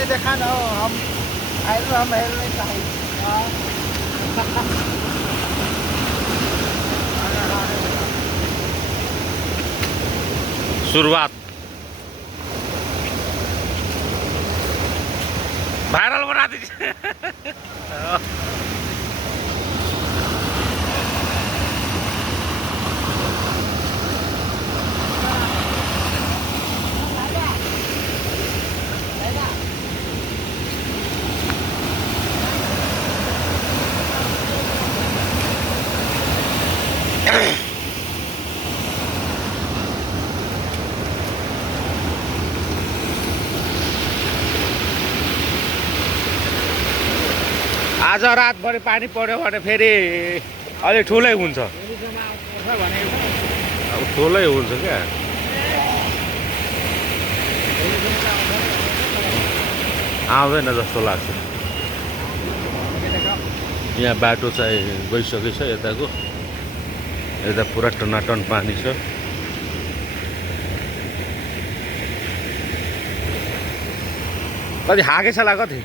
नहीं देखा ना हम हेल नहीं चाहिए शुरुआत वायरल बना दीजिए आज रातभरि पानी पर्यो भने फेरि अलि ठुलै हुन्छ अब ठुलै हुन्छ क्या आउँदैन जस्तो लाग्छ यहाँ बाटो चाहिँ गइसकेछ यताको यता पुरा टनाटन पानी छ कति हागेछ होला कति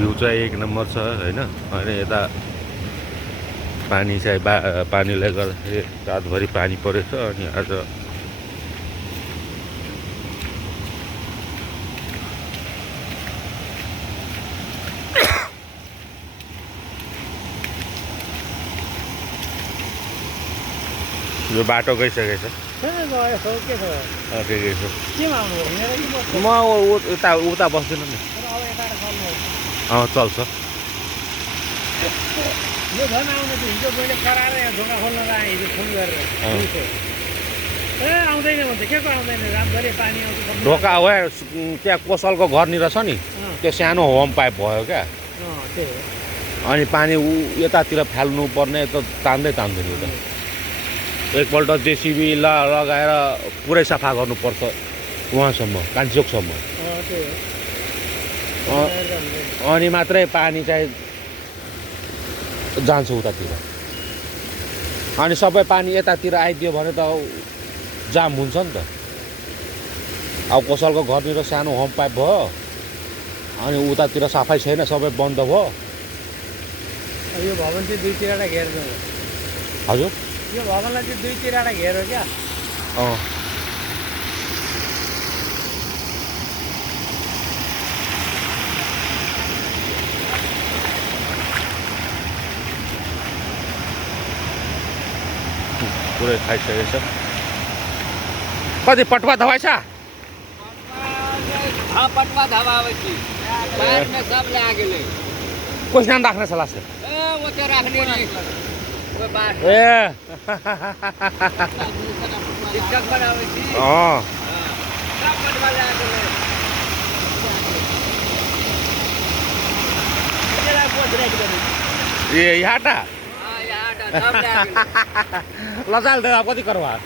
भ्यू चाहिँ एक नम्बर छ हैन अनि यता पानी चाहिँ पानीले गर्दाखेरि रातभरि पानी परेछ अनि आज यो बाटो गइसकेछ म उता बस्दिनँ नि चल्छ यो झन् आउने थियो हिजो मैले कराएर यहाँ ढोका खोल्न आएँ हिजो फोन गरेर आउँदैन भन्छ के को आउँदैन रातभरि पानी आउँछ ढोका हो त्यहाँ कोसलको घरनिर छ नि त्यो सानो होम पाइप भयो क्या अनि पानी यतातिर फाल्नु पर्ने त तान्दै तान्दैन यो त एकपल्ट जेसिबी लगाएर पुरै सफा गर्नुपर्छ उहाँसम्म कान्छोकसम्म अनि मात्रै पानी चाहिँ जान्छ उतातिर अनि सबै पानी यतातिर आइदियो भने त जाम हुन्छ नि त अब कोसलको घरनिर सानो होम पाइप भयो अनि उतातिर सफाइ छैन सबै बन्द भयो यो भवन चाहिँ दुईतिरवटा घेर्नु हजुर यो भवनलाई चाहिँ दुईतिरवटा घेर हो क्या पुरै खाइसकेछ कति पटवा दवाई छ पटवा धवा आएपछि बादमा सब लागेले कोही नाम राख्न छ लाग्छ वो त्यो राख्ने नि वो बार ए शिक्षक बनाएपछि सब पटवा लागेले केला पोछ राख्दै ए यहाँटा यहाँ सब लागेले लजाल दे कति करवा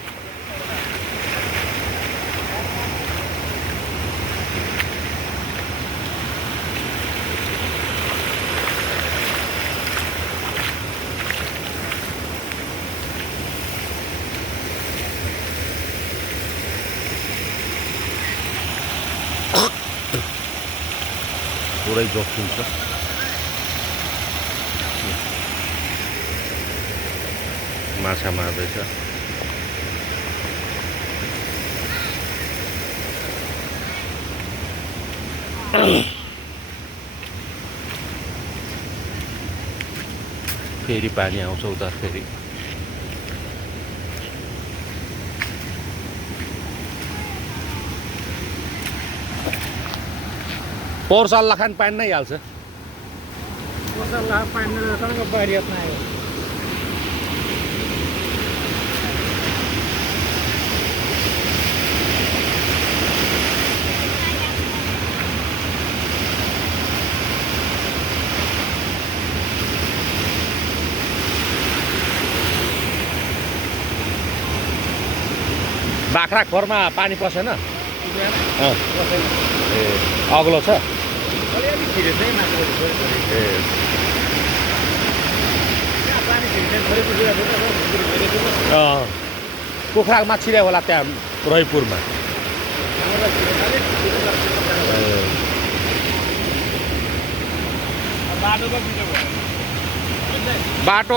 पुरै जोखिम छ माछा मार्दैछ फेरि पानी आउँछ उता फेरि पोहोर सल्लाह खान पानी नै हाल्छ सल्लाह पानी सँग परियत नै हो बाख्रा खोरमा पानी पसेन अग्लो छ कुखुराको छिरे होला त्यहाँ रहिपुरमा बाटो पो बिजो भयो बाटो